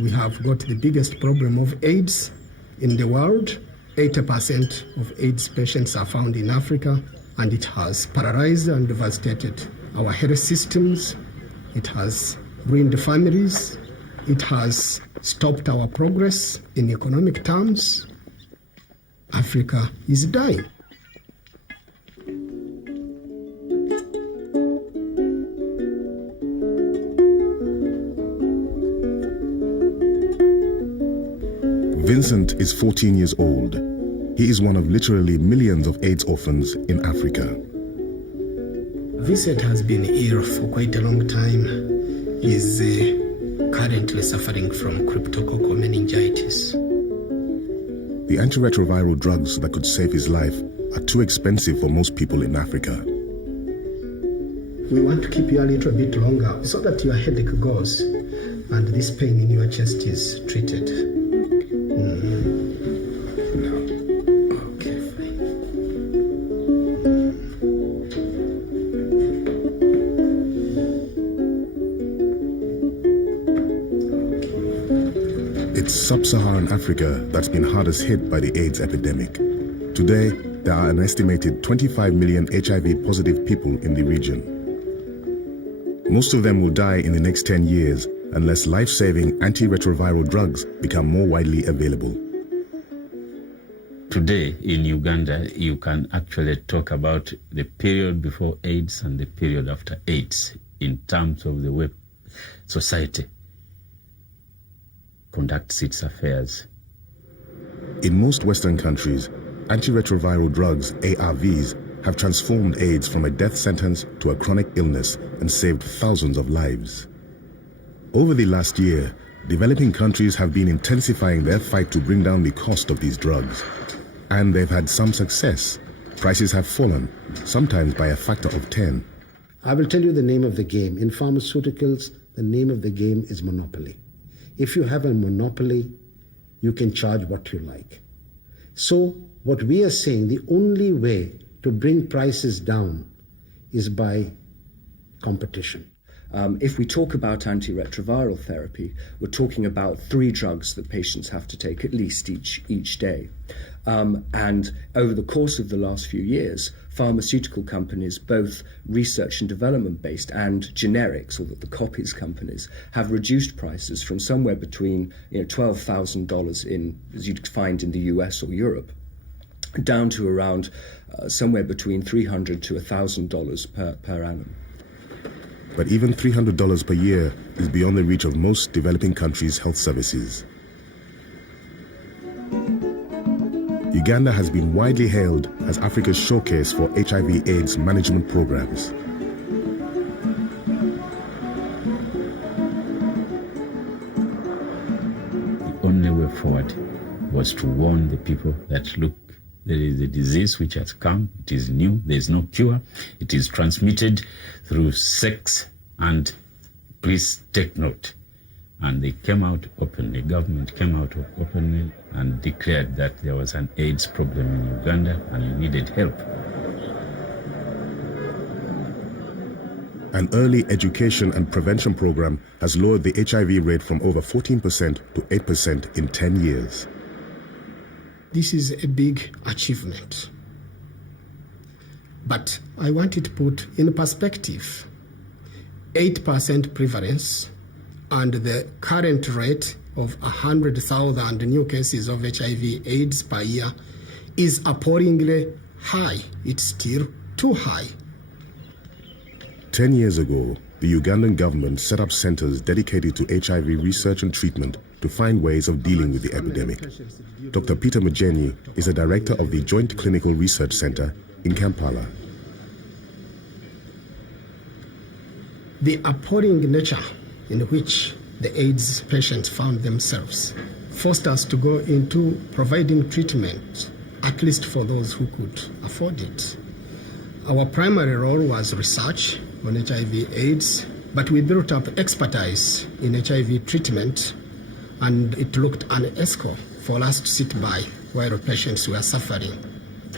We have got the biggest problem of AIDS in the world. 80% of AIDS patients are found in Africa, and it has paralyzed and devastated our health systems. It has ruined families. It has stopped our progress in economic terms. Africa is dying. Vincent is 14 years old. He is one of literally millions of AIDS orphans in Africa. Vincent has been ill for quite a long time. He is currently suffering from cryptococcal meningitis. The antiretroviral drugs that could save his life are too expensive for most people in Africa. We want to keep you a little bit longer so that your headache goes and this pain in your chest is treated. It's sub-Saharan Africa that's been hardest hit by the AIDS epidemic. Today, there are an estimated 25 million HIV-positive people in the region. Most of them will die in the next 10 years unless life-saving antiretroviral drugs become more widely available. Today in Uganda, you can actually talk about the period before AIDS and the period after AIDS in terms of the way society conducts its affairs. In most Western countries, antiretroviral drugs, ARVs, have transformed AIDS from a death sentence to a chronic illness and saved thousands of lives. Over the last year, developing countries have been intensifying their fight to bring down the cost of these drugs. And they've had some success. Prices have fallen, sometimes by a factor of 10. I will tell you the name of the game. In pharmaceuticals, the name of the game is monopoly. If you have a monopoly, you can charge what you like. So what we are saying, the only way to bring prices down is by competition. If we talk about antiretroviral therapy, we're talking about 3 drugs that patients have to take at least each day. And over the course of the last few years, pharmaceutical companies, both research and development based and generics, or the copies companies, have reduced prices from somewhere between $12,000 as you'd find in the US or Europe, down to around somewhere between $300 to $1,000 per annum. But even $300 per year is beyond the reach of most developing countries' health services. Uganda has been widely hailed as Africa's showcase for HIV/AIDS management programs. The only way forward was to warn the people that, look, there is a disease which has come, it is new, there is no cure, it is transmitted through sex, and please take note. And they came out openly, government came out openly and declared that there was an AIDS problem in Uganda and you needed help. An early education and prevention program has lowered the HIV rate from over 14% to 8% in 10 years. This is a big achievement. But I want it put in perspective. 8% prevalence and the current rate of 100,000 new cases of HIV/AIDS per year is appallingly high. It's still too high. 10 years ago, the Ugandan government set up centers dedicated to HIV research and treatment to find ways of dealing with the epidemic. Dr. Peter Mujeni is the director of the Joint Clinical Research Center in Kampala. The appalling nature in which the AIDS patients found themselves forced us to go into providing treatment, at least for those who could afford it. Our primary role was research on HIV/AIDS, but we built up expertise in HIV treatment, and it looked unethical for us to sit by while patients were suffering.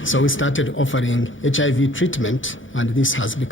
So we started offering HIV treatment, and this has become